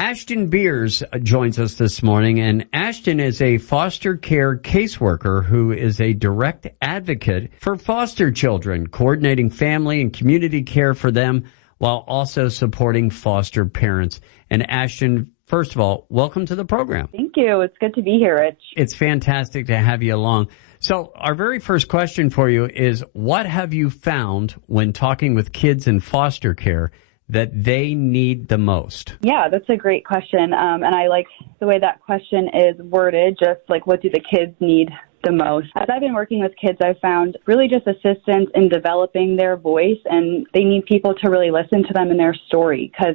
Ashtyn Beers joins us this morning, and Ashtyn is a foster care caseworker who is a direct advocate for foster children, coordinating family and community care for them while also supporting foster parents. And Ashtyn, first of all, welcome to the program. Thank you. It's good to be here, Rich. It's fantastic to have you along. So our very first question for you is, what have you found when talking with kids in foster care that they need the most? Yeah, that's a great question. And I like the way that question is worded, just like, what do the kids need the most? As I've been working with kids, I've found really just assistance in developing their voice, and they need people to really listen to them and their story, because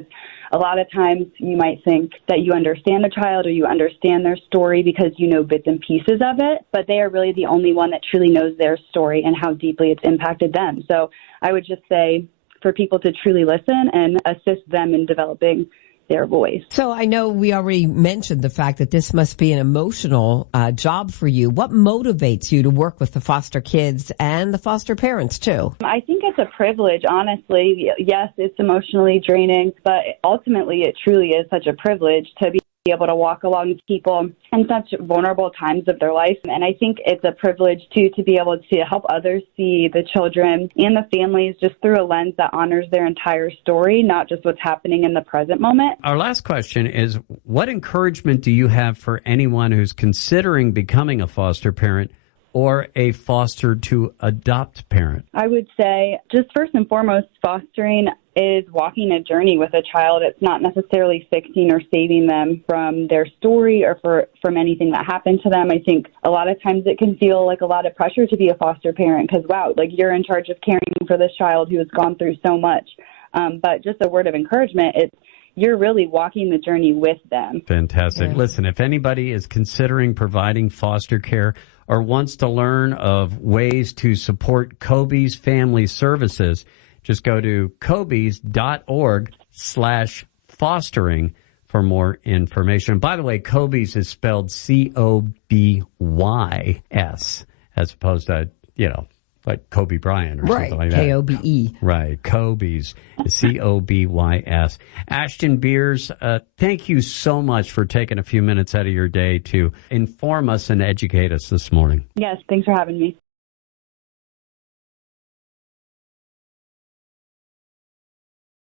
a lot of times you might think that you understand a child or you understand their story because you know bits and pieces of it, but they are really the only one that truly knows their story and how deeply it's impacted them. So I would just say for people to truly listen and assist them in developing their voice. So I know we already mentioned the fact that this must be an emotional job for you. What motivates you to work with the foster kids and the foster parents too? I think it's a privilege, honestly. Yes, it's emotionally draining, but ultimately it truly is such a privilege to be able to walk along with people in such vulnerable times of their life. And I think it's a privilege, too, to be able to help others see the children and the families just through a lens that honors their entire story, not just what's happening in the present moment. Our last question is, what encouragement do you have for anyone who's considering becoming a foster parent or a foster to adopt parent? I would say, just first and foremost, fostering is walking a journey with a child. It's not necessarily fixing or saving them from their story or from anything that happened to them. I think a lot of times it can feel like a lot of pressure to be a foster parent because, wow, like you're in charge of caring for this child who has gone through so much. But just a word of encouragement, you're really walking the journey with them. Fantastic. Yeah. Listen, if anybody is considering providing foster care or wants to learn of ways to support COBYS Family Services, just go to cobys.org/fostering for more information. By the way, COBYS is spelled COBYS as opposed to, like Kobe Bryant or something like that. K-O-B-E. Right, COBYS, COBYS. Ashtyn Beers, thank you so much for taking a few minutes out of your day to inform us and educate us this morning. Yes, thanks for having me.